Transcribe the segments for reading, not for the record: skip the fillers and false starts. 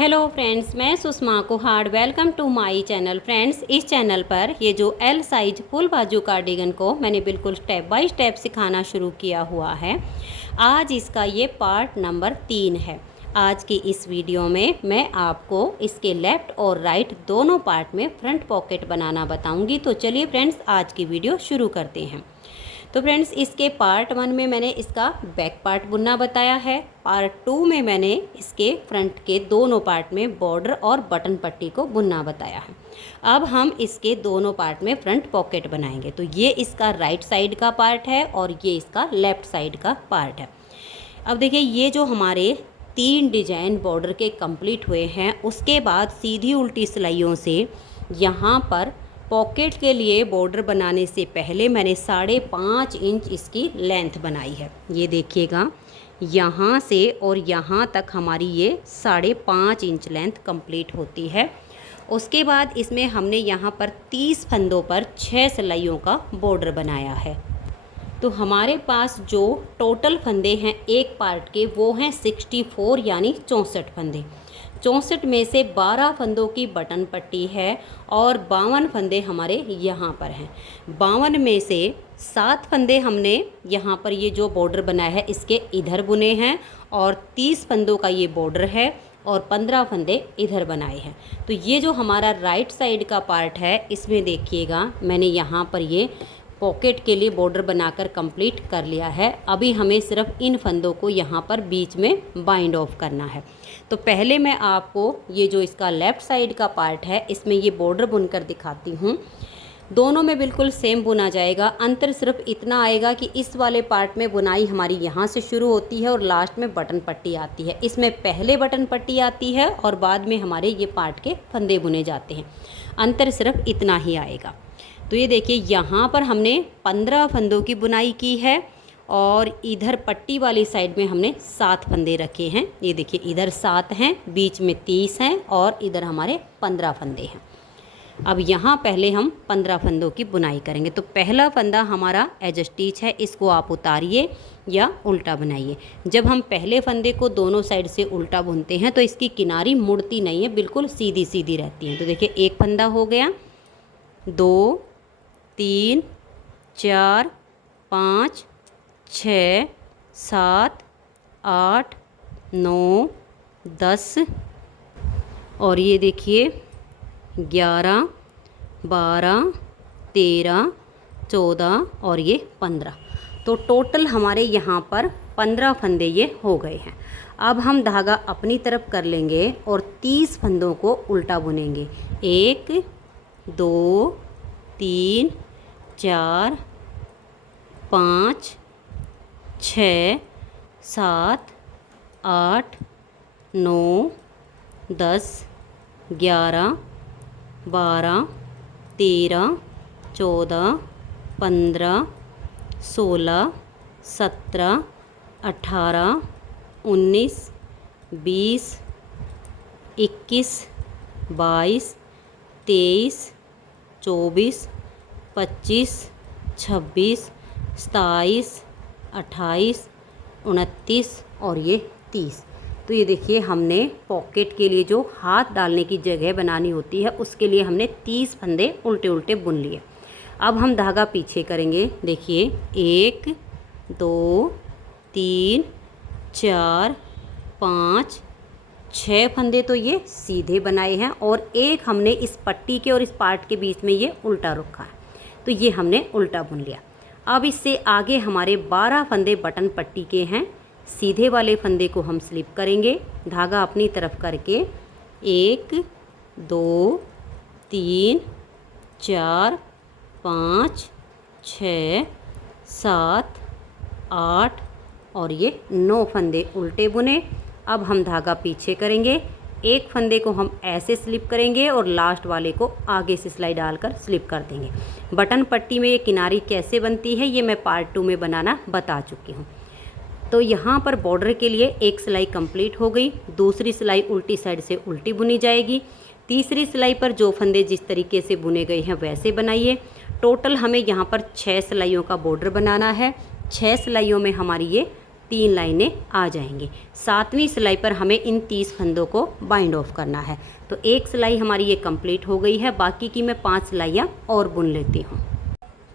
Hello friends, मैं Sushma Kuhad. Welcome to my channel. Friends, इस channel पर ये जो एल साइज फुल बाजू कार्डिगन को मैंने बिल्कुल स्टेप बाय स्टेप सिखाना शुरू किया हुआ है। आज इसका ये पार्ट नंबर 3 है। आज की इस वीडियो में मैं आपको इसके लेफ़्ट और राइट दोनों पार्ट में फ्रंट पॉकेट बनाना बताऊंगी। तो चलिए फ्रेंड्स, आज की वीडियो शुरू करते हैं। तो फ्रेंड्स, इसके पार्ट 1 में मैंने इसका बैक पार्ट बुनना बताया है। पार्ट 2 में मैंने इसके फ्रंट के दोनों पार्ट में बॉर्डर और बटन पट्टी को बुनना बताया है। अब हम इसके दोनों पार्ट में फ्रंट पॉकेट बनाएंगे। तो ये इसका राइट साइड का पार्ट है और ये इसका लेफ़्ट साइड का पार्ट है। अब देखिए, ये जो हमारे 3 डिजाइन बॉर्डर के कंप्लीट हुए हैं, उसके बाद सीधी उल्टी सिलाइयों से यहाँ पर पॉकेट के लिए बॉर्डर बनाने से पहले मैंने 5.5 इंच इसकी लेंथ बनाई है। ये देखिएगा, यहाँ से और यहाँ तक हमारी ये 5.5 इंच लेंथ कंप्लीट होती है। उसके बाद इसमें हमने यहाँ पर 30 फंदों पर 6 सिलाइयों का बॉर्डर बनाया है। तो हमारे पास जो टोटल फंदे हैं एक पार्ट के, वो हैं 64 यानी 64 फंदे। 64 में से 12 फंदों की बटन पट्टी है और 52 फंदे हमारे यहाँ पर हैं। 52 में से 7 फंदे हमने यहाँ पर ये जो बॉर्डर बनाया है इसके इधर बुने हैं और 30 फंदों का ये बॉर्डर है और 15 फंदे इधर बनाए हैं। तो ये जो हमारा राइट साइड का पार्ट है, इसमें देखिएगा मैंने यहाँ पर ये पॉकेट के लिए बॉर्डर बनाकर कंप्लीट कर लिया है। अभी हमें सिर्फ इन फंदों को यहाँ पर बीच में बाइंड ऑफ करना है। तो पहले मैं आपको ये जो इसका लेफ़्ट साइड का पार्ट है, इसमें ये बॉर्डर बुनकर दिखाती हूँ। दोनों में बिल्कुल सेम बुना जाएगा। अंतर सिर्फ इतना आएगा कि इस वाले पार्ट में बुनाई हमारी यहाँ से शुरू होती है और लास्ट में बटन पट्टी आती है। इसमें पहले बटन पट्टी आती है और बाद में हमारे ये पार्ट के फंदे बुने जाते हैं। अंतर सिर्फ इतना ही आएगा। तो ये देखिए, यहाँ पर हमने 15 फंदों की बुनाई की है और इधर पट्टी वाली साइड में हमने 7 फंदे रखे हैं। ये देखिए, इधर 7 हैं, बीच में 30 हैं और इधर हमारे 15 फंदे हैं। अब यहाँ पहले हम 15 फंदों की बुनाई करेंगे। तो पहला फंदा हमारा एज स्टिच है, इसको आप उतारिए या उल्टा बनाइए। जब हम पहले फंदे को दोनों साइड से उल्टा बुनते हैं तो इसकी किनारी मुड़ती नहीं है, बिल्कुल सीधी सीधी रहती है। तो देखिए, एक फंदा हो गया, 2 3 4 5 6 7 8 9 10 और ये देखिए 11 12 13 14 और ये 15। तो टोटल हमारे यहाँ पर 15 फंदे ये हो गए हैं। अब हम धागा अपनी तरफ कर लेंगे और 30 फंदों को उल्टा बुनेंगे। 1 2 3 4 5 6 7 8 9 10 11 12 13 14 15 16 17 18 19 20 21 22 23 24 25 26 27 28 29 और ये 30। तो ये देखिए, हमने पॉकेट के लिए जो हाथ डालने की जगह बनानी होती है उसके लिए हमने 30 फंदे उल्टे उल्टे बुन लिए। अब हम धागा पीछे करेंगे। देखिए, 1 2 3 4 5 6 फंदे तो ये सीधे बनाए हैं और एक हमने इस पट्टी के और इस पार्ट के बीच में ये उल्टा रखा है। तो ये हमने उल्टा बुन लिया। अब इससे आगे हमारे 12 फंदे बटन पट्टी के हैं। सीधे वाले फंदे को हम स्लिप करेंगे, धागा अपनी तरफ करके 1 2 3 4 5 6 7 8 और ये 9 फंदे उल्टे बुने। अब हम धागा पीछे करेंगे, एक फंदे को हम ऐसे स्लिप करेंगे और लास्ट वाले को आगे से सिलाई डालकर स्लिप कर देंगे। बटन पट्टी में ये किनारी कैसे बनती है ये मैं पार्ट 2 में बनाना बता चुकी हूँ। तो यहाँ पर बॉर्डर के लिए एक सिलाई कंप्लीट हो गई। दूसरी सिलाई उल्टी साइड से उल्टी बुनी जाएगी। तीसरी सिलाई पर जो फंदे जिस तरीके से बुने गए हैं वैसे बनाइए। टोटल हमें यहाँ पर 6 सिलाइयों का बॉर्डर बनाना है। 6 सिलाइयों में हमारी ये 3 लाइनें आ जाएंगी। 7वीं सिलाई पर हमें इन 30 फंदों को बाइंड ऑफ करना है। तो एक सिलाई हमारी ये कंप्लीट हो गई है, बाकी की मैं 5 सिलाइयाँ और बुन लेती हूँ।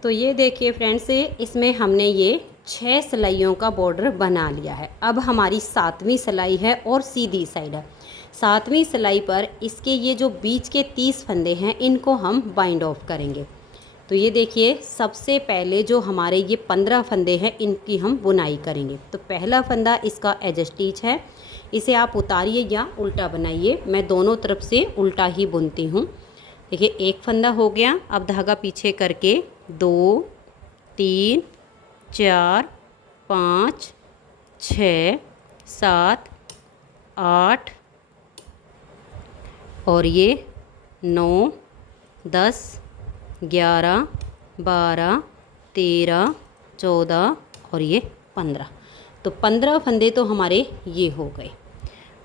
तो ये देखिए फ्रेंड्स, इसमें हमने ये 6 सिलाइयों का बॉर्डर बना लिया है। अब हमारी 7वीं सिलाई है और सीधी साइड है। 7वीं सिलाई पर इसके ये जो बीच के 30 फंदे हैं इनको हम बाइंड ऑफ करेंगे। तो ये देखिए, सबसे पहले जो हमारे ये 15 फंदे हैं इनकी हम बुनाई करेंगे। तो पहला फंदा इसका एज स्टिच है, इसे आप उतारिए या उल्टा बनाइए। मैं दोनों तरफ से उल्टा ही बुनती हूँ। देखिए, एक फंदा हो गया। अब धागा पीछे करके 2 3 4 5 6 7 8 और ये 9 10 11 12 13 14 और ये 15। तो 15 फंदे तो हमारे ये हो गए।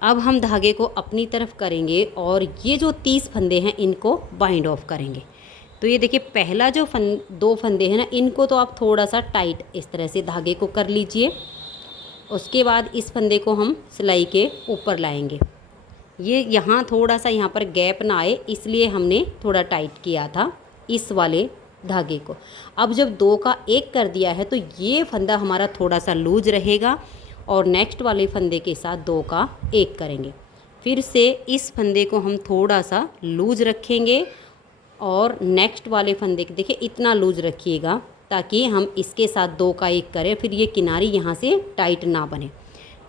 अब हम धागे को अपनी तरफ करेंगे और ये जो 30 फंदे हैं इनको बाइंड ऑफ करेंगे। तो ये देखिए, पहला जो 2 फंदे हैं ना, इनको तो आप थोड़ा सा टाइट इस तरह से धागे को कर लीजिए। उसके बाद इस फंदे को हम सिलाई के ऊपर लाएंगे। ये यहाँ थोड़ा सा यहाँ पर गैप ना आए, इसलिए हमने थोड़ा टाइट किया था इस वाले धागे को। अब जब 2 का 1 कर दिया है तो ये फंदा हमारा थोड़ा सा लूज रहेगा और नेक्स्ट वाले फंदे के साथ 2 का 1 करेंगे। फिर से इस फंदे को हम थोड़ा सा लूज रखेंगे और नेक्स्ट वाले फंदे के देखिए इतना लूज रखिएगा ताकि हम इसके साथ 2 का 1 करें, फिर ये किनारी यहाँ से टाइट ना बने।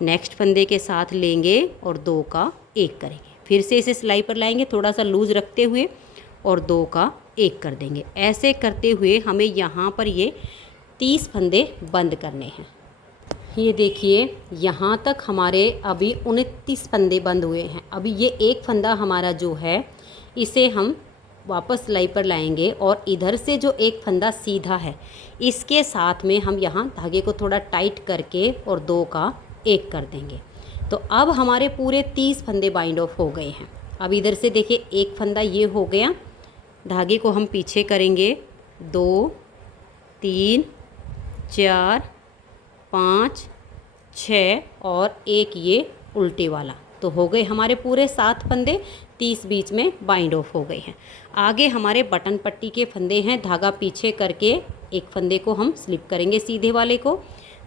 नेक्स्ट फंदे के साथ लेंगे और 2 का 1 करेंगे। फिर से इसे सिलाई पर लाएंगे थोड़ा सा लूज रखते हुए और 2 का 1 कर देंगे। ऐसे करते हुए हमें यहाँ पर ये 30 फंदे बंद करने हैं। ये देखिए, यहाँ तक हमारे अभी 29 फंदे बंद हुए हैं। अभी ये एक फंदा हमारा जो है इसे हम वापस सिलाई पर लाएंगे और इधर से जो एक फंदा सीधा है इसके साथ में हम यहाँ धागे को थोड़ा टाइट करके और 2 का 1 कर देंगे। तो अब हमारे पूरे 30 फंदे बाइंड ऑफ हो गए हैं। अब इधर से देखिए, एक फंदा ये हो गया। धागे को हम पीछे करेंगे 2 3 4 5 6 और एक ये उल्टे वाला। तो हो गए हमारे पूरे 7 फंदे, 30 बीच में बाइंड ऑफ हो गए हैं। आगे हमारे बटन पट्टी के फंदे हैं। धागा पीछे करके एक फंदे को हम स्लिप करेंगे, सीधे वाले को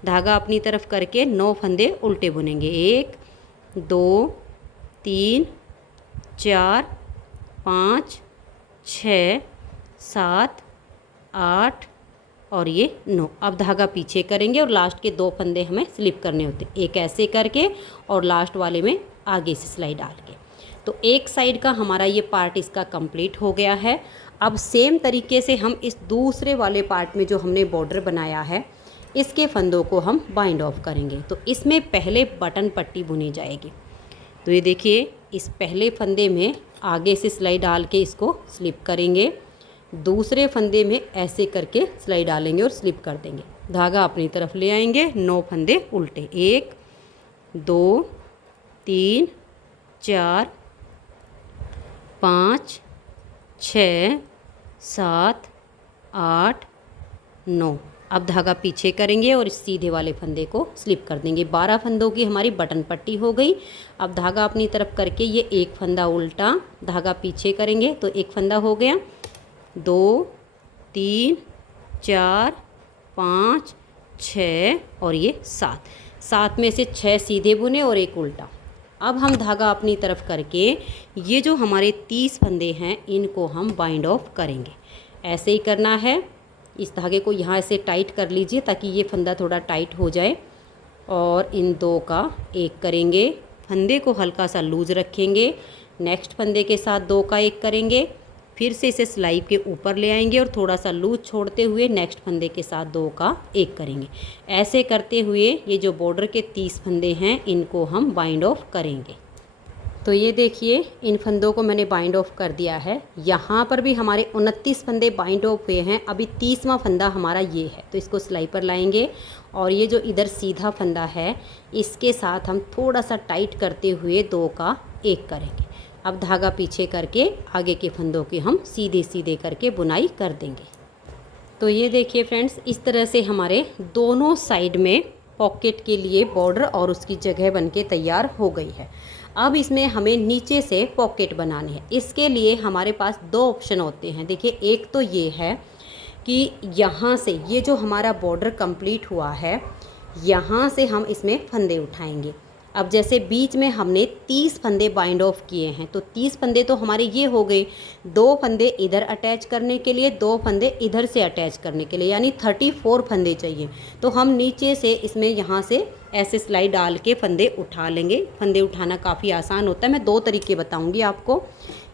धागा अपनी तरफ करके 9 फंदे उल्टे बुनेंगे। 1 2 3 4 5 6 7 8 और ये 9। अब धागा पीछे करेंगे और लास्ट के 2 फंदे हमें स्लिप करने होते, एक ऐसे करके और लास्ट वाले में आगे से सिलाई डाल के। तो एक साइड का हमारा ये पार्ट इसका कंप्लीट हो गया है। अब सेम तरीके से हम इस दूसरे वाले पार्ट में जो हमने बॉर्डर बनाया है इसके फंदों को हम बाइंड ऑफ करेंगे। तो इसमें पहले बटन पट्टी बुनी जाएगी। तो ये देखिए, इस पहले फंदे में आगे से सिलाई डाल के इसको स्लिप करेंगे, दूसरे फंदे में ऐसे करके सिलाई डालेंगे और स्लिप कर देंगे। धागा अपनी तरफ ले आएंगे, 9 फंदे उल्टे। 1 2 3 4 5 6 7 8 9। अब धागा पीछे करेंगे और इस सीधे वाले फंदे को स्लिप कर देंगे। 12 फंदों की हमारी बटन पट्टी हो गई। अब धागा अपनी तरफ करके ये एक फंदा उल्टा, धागा पीछे करेंगे तो एक फंदा हो गया। 2 3 4 5 6 और ये 7 में से 6 सीधे बुने और एक उल्टा। अब हम धागा अपनी तरफ करके ये जो हमारे 30 फंदे हैं इनको हम बाइंड ऑफ करेंगे। ऐसे ही करना है। इस धागे को यहाँ से टाइट कर लीजिए ताकि ये फंदा थोड़ा टाइट हो जाए और इन 2 का 1 करेंगे। फंदे को हल्का सा लूज रखेंगे, नेक्स्ट फंदे के साथ 2 का 1 करेंगे, फिर से इसे सिलाई के ऊपर ले आएंगे और थोड़ा सा लूज छोड़ते हुए नेक्स्ट फंदे के साथ 2 का 1 करेंगे। ऐसे करते हुए ये जो बॉर्डर के 30 फंदे हैं इनको हम बाइंड ऑफ करेंगे। तो ये देखिए, इन फंदों को मैंने बाइंड ऑफ कर दिया है। यहाँ पर भी हमारे 29 फंदे बाइंड ऑफ हुए हैं। अभी 30वां फंदा हमारा ये है, तो इसको सिलाई पर लाएंगे और ये जो इधर सीधा फंदा है इसके साथ हम थोड़ा सा टाइट करते हुए 2 का 1 करेंगे। अब धागा पीछे करके आगे के फंदों की हम सीधे सीधे करके बुनाई कर देंगे। तो ये देखिए फ्रेंड्स, इस तरह से हमारे दोनों साइड में पॉकेट के लिए बॉर्डर और उसकी जगह बनके तैयार हो गई है। अब इसमें हमें नीचे से पॉकेट बनानी है। इसके लिए हमारे पास दो ऑप्शन होते हैं। देखिए, एक तो ये है कि यहाँ से ये जो हमारा बॉर्डर कंप्लीट हुआ है, यहाँ से हम इसमें फंदे उठाएंगे। अब जैसे बीच में हमने 30 फंदे बाइंड ऑफ किए हैं, तो 30 फंदे तो हमारे ये हो गए। 2 फंदे इधर अटैच करने के लिए, 2 फंदे इधर से अटैच करने के लिए, यानी 34 फंदे चाहिए। तो हम नीचे से इसमें यहाँ से ऐसे सिलाई डाल के फंदे उठा लेंगे। फंदे उठाना काफ़ी आसान होता है। मैं 2 तरीके बताऊँगी आपको।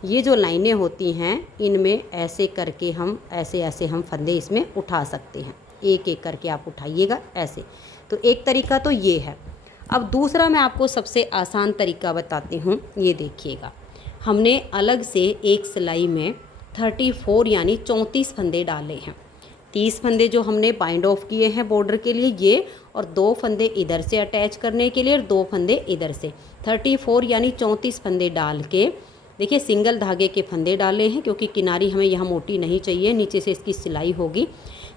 ये जो लाइनें होती हैं, इनमें ऐसे करके हम ऐसे हम फंदे इसमें उठा सकते हैं। एक एक करके आप उठाइएगा ऐसे। तो एक तरीका तो ये है। अब दूसरा मैं आपको सबसे आसान तरीका बताती हूँ। ये देखिएगा, हमने अलग से एक सिलाई में 34 यानी 34 फंदे डाले हैं। 30 फंदे जो हमने बाइंड ऑफ किए हैं बॉर्डर के लिए ये, और 2 फंदे इधर से अटैच करने के लिए और 2 फंदे इधर से, 34 यानी 34 फंदे डाल के, देखिए सिंगल धागे के फंदे डाले हैं क्योंकि किनारी हमें यहाँ मोटी नहीं चाहिए। नीचे से इसकी सिलाई होगी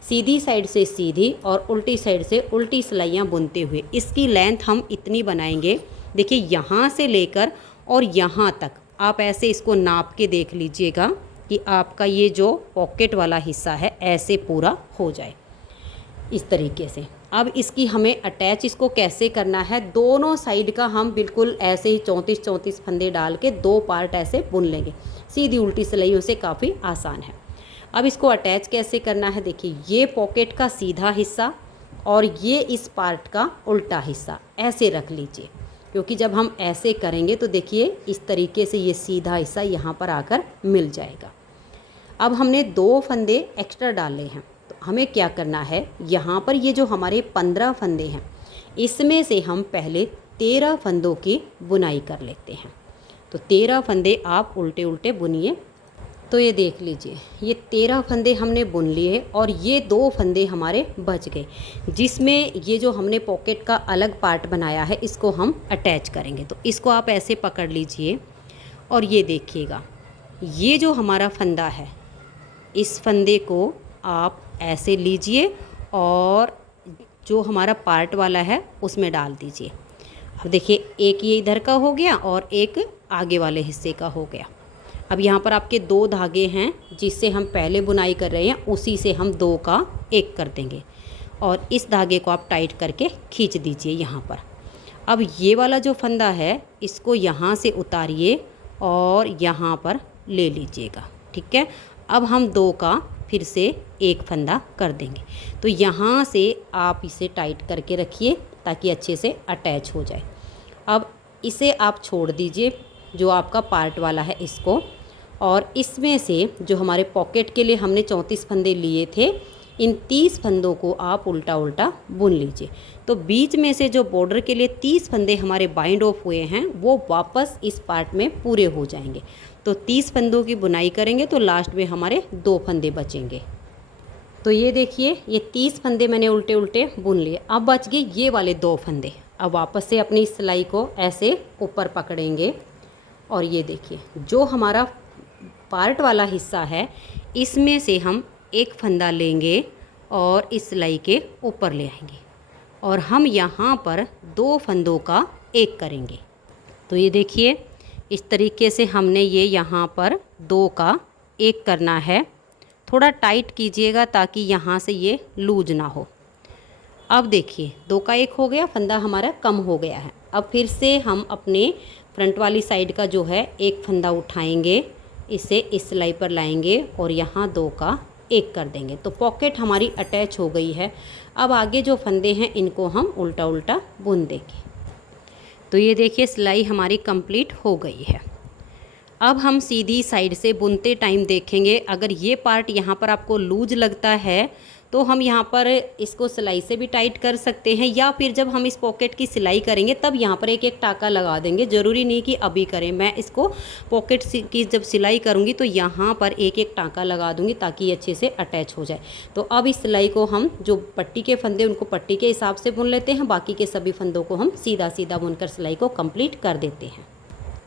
सीधी साइड से सीधी और उल्टी साइड से उल्टी सिलाइयाँ बुनते हुए। इसकी लेंथ हम इतनी बनाएंगे, देखिए यहाँ से लेकर और यहाँ तक आप ऐसे इसको नाप के देख लीजिएगा कि आपका ये जो पॉकेट वाला हिस्सा है ऐसे पूरा हो जाए इस तरीके से। अब इसकी हमें अटैच इसको कैसे करना है, दोनों साइड का हम बिल्कुल ऐसे ही 34 फंदे डाल के 2 पार्ट ऐसे बुन लेंगे। सीधी उल्टी सिलाइयों से काफ़ी आसान है। अब इसको अटैच कैसे करना है, देखिए ये पॉकेट का सीधा हिस्सा और ये इस पार्ट का उल्टा हिस्सा ऐसे रख लीजिए, क्योंकि जब हम ऐसे करेंगे तो देखिए इस तरीके से ये सीधा हिस्सा यहाँ पर आकर मिल जाएगा। अब हमने 2 फंदे एक्स्ट्रा डाले हैं, तो हमें क्या करना है, यहाँ पर ये जो हमारे 15 फंदे हैं इसमें से हम पहले 13 फंदों की बुनाई कर लेते हैं। तो 13 फंदे आप उल्टे उल्टे बुनिए। तो ये देख लीजिए, ये 13 फंदे हमने बुन लिए और ये 2 फंदे हमारे बच गए, जिसमें ये जो हमने पॉकेट का अलग पार्ट बनाया है इसको हम अटैच करेंगे। तो इसको आप ऐसे पकड़ लीजिए और ये देखिएगा, ये जो हमारा फंदा है इस फंदे को आप ऐसे लीजिए और जो हमारा पार्ट वाला है उसमें डाल दीजिए। अब देखिए, एक ये इधर का हो गया और एक आगे वाले हिस्से का हो गया। अब यहाँ पर आपके 2 धागे हैं जिससे हम पहले बुनाई कर रहे हैं, उसी से हम 2 का 1 कर देंगे और इस धागे को आप टाइट करके खींच दीजिए यहाँ पर। अब ये वाला जो फंदा है इसको यहाँ से उतारिए और यहाँ पर ले लीजिएगा, ठीक है। अब हम 2 का फिर से 1 फंदा कर देंगे। तो यहाँ से आप इसे टाइट करके रखिए ताकि अच्छे से अटैच हो जाए। अब इसे आप छोड़ दीजिए जो आपका पार्ट वाला है इसको, और इसमें से जो हमारे पॉकेट के लिए हमने 34 फंदे लिए थे, इन 30 फंदों को आप उल्टा उल्टा बुन लीजिए। तो बीच में से जो बॉर्डर के लिए 30 फंदे हमारे बाइंड ऑफ हुए हैं वो वापस इस पार्ट में पूरे हो जाएंगे। तो 30 फंदों की बुनाई करेंगे तो लास्ट में हमारे 2 फंदे बचेंगे। तो ये देखिए, ये 30 फंदे मैंने उल्टे उल्टे बुन लिए। अब बच गए ये वाले 2 फंदे। अब वापस से अपनी सिलाई को ऐसे ऊपर पकड़ेंगे और ये देखिए, जो हमारा पार्ट वाला हिस्सा है इसमें से हम 1 फंदा लेंगे और इस सिलाई के ऊपर ले आएंगे और हम यहाँ पर 2 फंदों का 1 करेंगे। तो ये देखिए, इस तरीके से हमने ये यहाँ पर 2 का 1 करना है। थोड़ा टाइट कीजिएगा ताकि यहाँ से ये लूज ना हो। अब देखिए, 2 का 1 हो गया, फंदा हमारा कम हो गया है। अब फिर से हम अपने फ्रंट वाली साइड का जो है 1 फंदा उठाएंगे, इसे इस सिलाई पर लाएंगे और यहाँ 2 का 1 कर देंगे। तो पॉकेट हमारी अटैच हो गई है। अब आगे जो फंदे हैं इनको हम उल्टा उल्टा बुन देंगे। तो ये देखिए, सिलाई हमारी कंप्लीट हो गई है। अब हम सीधी साइड से बुनते टाइम देखेंगे, अगर ये पार्ट यहाँ पर आपको लूज लगता है तो हम यहाँ पर इसको सिलाई से भी टाइट कर सकते हैं, या फिर जब हम इस पॉकेट की सिलाई करेंगे तब यहाँ पर एक एक टाका लगा देंगे। ज़रूरी नहीं कि अभी करें। मैं इसको पॉकेट की जब सिलाई करूँगी तो यहाँ पर एक एक टाका लगा दूँगी ताकि ये अच्छे से अटैच हो जाए। तो अब इस सिलाई को हम जो पट्टी के फंदे उनको पट्टी के हिसाब से बुन लेते हैं, बाकी के सभी फंदों को हम सीधा सीधा बुनकर सिलाई को कंप्लीट कर देते हैं।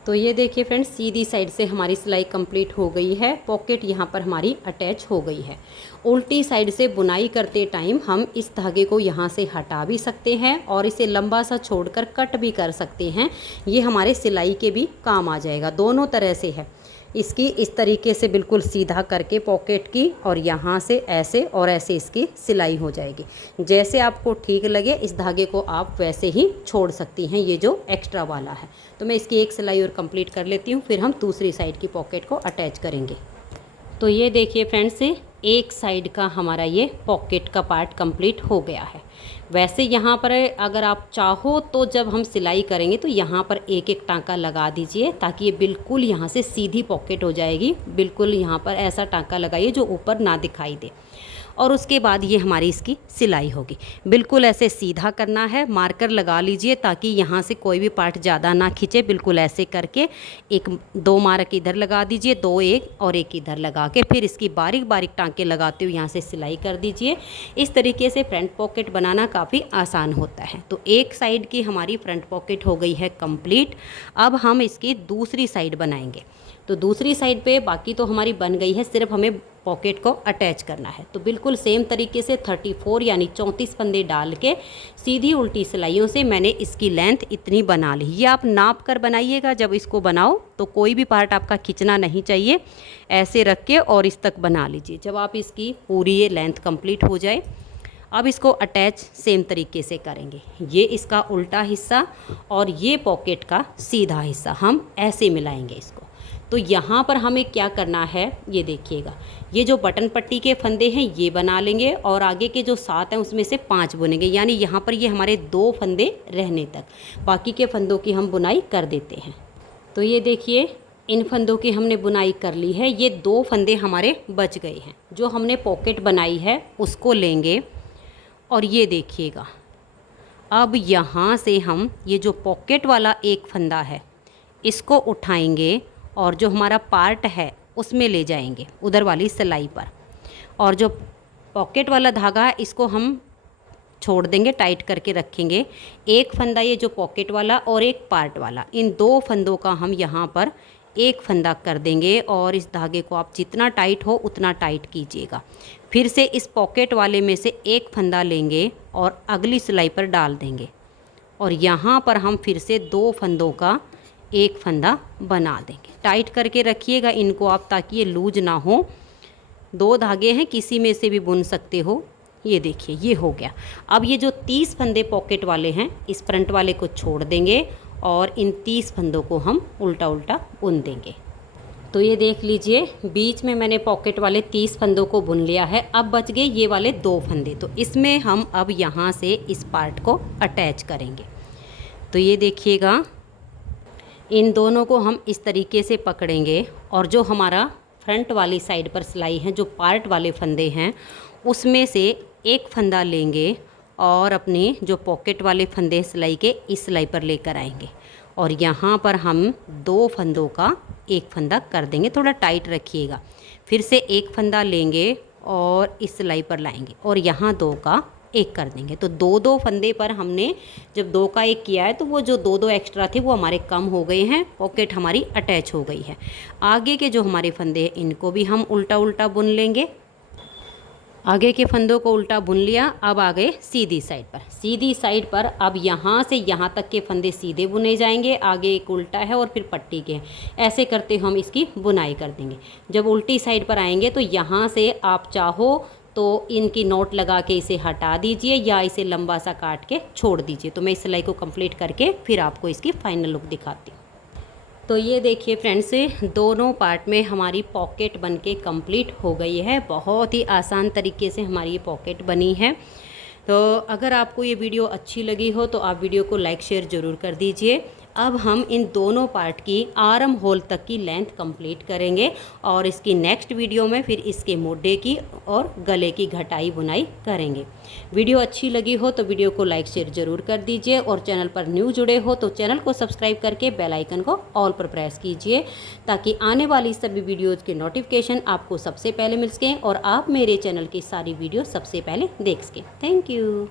तो ये देखिए फ्रेंड्स, सीधी साइड से हमारी सिलाई कंप्लीट हो गई है। पॉकेट यहाँ पर हमारी अटैच हो गई है। उल्टी साइड से बुनाई करते टाइम हम इस धागे को यहाँ से हटा भी सकते हैं और इसे लंबा सा छोड़कर कट भी कर सकते हैं। ये हमारे सिलाई के भी काम आ जाएगा, दोनों तरह से है। इसकी इस तरीके से बिल्कुल सीधा करके पॉकेट की, और यहाँ से ऐसे और ऐसे इसकी सिलाई हो जाएगी। जैसे आपको ठीक लगे इस धागे को आप वैसे ही छोड़ सकती हैं, ये जो एक्स्ट्रा वाला है। तो मैं इसकी एक सिलाई और कंप्लीट कर लेती हूँ, फिर हम दूसरी साइड की पॉकेट को अटैच करेंगे। तो ये देखिए फ्रेंड्स, एक साइड का हमारा ये पॉकेट का पार्ट कंप्लीट हो गया है। वैसे यहाँ पर अगर आप चाहो तो जब हम सिलाई करेंगे तो यहाँ पर एक एक टांका लगा दीजिए, ताकि ये बिल्कुल यहाँ से सीधी पॉकेट हो जाएगी। बिल्कुल यहाँ पर ऐसा टांका लगाइए जो ऊपर ना दिखाई दे, और उसके बाद ये हमारी इसकी सिलाई होगी। बिल्कुल ऐसे सीधा करना है, मार्कर लगा लीजिए ताकि यहाँ से कोई भी पार्ट ज़्यादा ना खींचे। बिल्कुल ऐसे करके एक दो मार्क इधर लगा दीजिए, दो एक और एक इधर लगा के फिर इसकी बारीक बारीक टांके लगाते हुए यहाँ से सिलाई कर दीजिए। इस तरीके से फ्रंट पॉकेट बनाना काफ़ी आसान होता है। तो एक साइड की हमारी फ्रंट पॉकेट हो गई है कंप्लीट। अब हम इसकी दूसरी साइड बनाएंगे। तो दूसरी साइड पे बाकी तो हमारी बन गई है, सिर्फ हमें पॉकेट को अटैच करना है। तो बिल्कुल सेम तरीके से 34 यानी 34 फंदे डाल के सीधी उल्टी सिलाइयों से मैंने इसकी लेंथ इतनी बना ली। ये आप नाप कर बनाइएगा, जब इसको बनाओ तो कोई भी पार्ट आपका खींचना नहीं चाहिए। ऐसे रख के और इस तक बना लीजिए। जब आप इसकी पूरी ये लेंथ कंप्लीट हो जाए, अब इसको अटैच सेम तरीके से करेंगे। ये इसका उल्टा हिस्सा और ये पॉकेट का सीधा हिस्सा हम ऐसे मिलाएंगे इसको। तो यहाँ पर हमें क्या करना है, ये देखिएगा, ये जो बटन पट्टी के फंदे हैं ये बना लेंगे, और आगे के जो 7 हैं उसमें से 5 बुनेंगे। यानी यहाँ पर ये हमारे 2 फंदे रहने तक, बाकी के फंदों की हम बुनाई कर देते हैं। तो ये देखिए, इन फंदों की हमने बुनाई कर ली है। ये 2 फंदे हमारे बच गए हैं। जो हमने पॉकेट बनाई है उसको लेंगे, और ये देखिएगा, अब यहाँ से हम ये जो पॉकेट वाला एक फंदा है इसको उठाएंगे और जो हमारा पार्ट है उसमें ले जाएंगे उधर वाली सिलाई पर, और जो पॉकेट वाला धागा है इसको हम छोड़ देंगे, टाइट करके रखेंगे। एक फंदा ये जो पॉकेट वाला और एक पार्ट वाला, इन 2 फंदों का हम यहाँ पर एक फंदा कर देंगे, और इस धागे को आप जितना टाइट हो उतना टाइट कीजिएगा। फिर से इस पॉकेट वाले में से एक फंदा लेंगे और अगली सिलाई पर डाल देंगे, और यहाँ पर हम फिर से 2 फंदों का एक फंदा बना देंगे। टाइट करके रखिएगा इनको आप, ताकि ये लूज ना हो। 2 धागे हैं, किसी में से भी बुन सकते हो। ये देखिए, ये हो गया। अब ये जो 30 फंदे पॉकेट वाले हैं, इस फ्रंट वाले को छोड़ देंगे और इन 30 फंदों को हम उल्टा उल्टा बुन देंगे। तो ये देख लीजिए, बीच में मैंने पॉकेट वाले 30 फंदों को बुन लिया है। अब बच गए ये वाले 2 फंदे, तो इसमें हम अब यहाँ से इस पार्ट को अटैच करेंगे। तो ये देखिएगा, इन दोनों को हम इस तरीके से पकड़ेंगे, और जो हमारा फ्रंट वाली साइड पर सिलाई है, जो पार्ट वाले फंदे हैं, उसमें से एक फंदा लेंगे और अपने जो पॉकेट वाले फंदे सिलाई के इस सिलाई पर लेकर आएंगे, और यहाँ पर हम 2 फंदों का एक फंदा कर देंगे। थोड़ा टाइट रखिएगा। फिर से एक फंदा लेंगे और इस सिलाई पर लाएंगे, और यहाँ 2 का एक कर देंगे। तो 2-2 फंदे पर हमने जब 2 का एक किया है, तो वो जो 2-2 एक्स्ट्रा थे वो हमारे कम हो गए हैं। पॉकेट हमारी अटैच हो गई है। आगे के जो हमारे फंदे हैं इनको भी हम उल्टा उल्टा बुन लेंगे। आगे के फंदों को उल्टा बुन लिया। अब आ गए सीधी साइड पर। सीधी साइड पर अब यहाँ से यहाँ तक के फंदे सीधे बुने जाएंगे। आगे एक उल्टा है और फिर पट्टी के, ऐसे करते हम इसकी बुनाई कर देंगे। जब उल्टी साइड पर आएंगे तो यहाँ से आप चाहो तो इनकी नोट लगा के इसे हटा दीजिए, या इसे लंबा सा काट के छोड़ दीजिए। तो मैं इस सिलाई को कंप्लीट करके फिर आपको इसकी फाइनल लुक दिखाती हूँ। तो ये देखिए फ्रेंड्स, दोनों पार्ट में हमारी पॉकेट बनके कंप्लीट हो गई है। बहुत ही आसान तरीके से हमारी ये पॉकेट बनी है। तो अगर आपको ये वीडियो अच्छी लगी हो तो आप वीडियो को लाइक शेयर ज़रूर कर दीजिए। अब हम इन दोनों पार्ट की आर्म होल तक की लेंथ कंप्लीट करेंगे, और इसकी नेक्स्ट वीडियो में फिर इसके मोढे की और गले की घटाई बुनाई करेंगे। वीडियो अच्छी लगी हो तो वीडियो को लाइक शेयर ज़रूर कर दीजिए, और चैनल पर न्यू जुड़े हो तो चैनल को सब्सक्राइब करके बेल आइकन को ऑल पर प्रेस कीजिए, ताकि आने वाली सभी वीडियोज़ के नोटिफिकेशन आपको सबसे पहले मिल सकें और आप मेरे चैनल की सारी वीडियो सबसे पहले देख सकें। Thank you.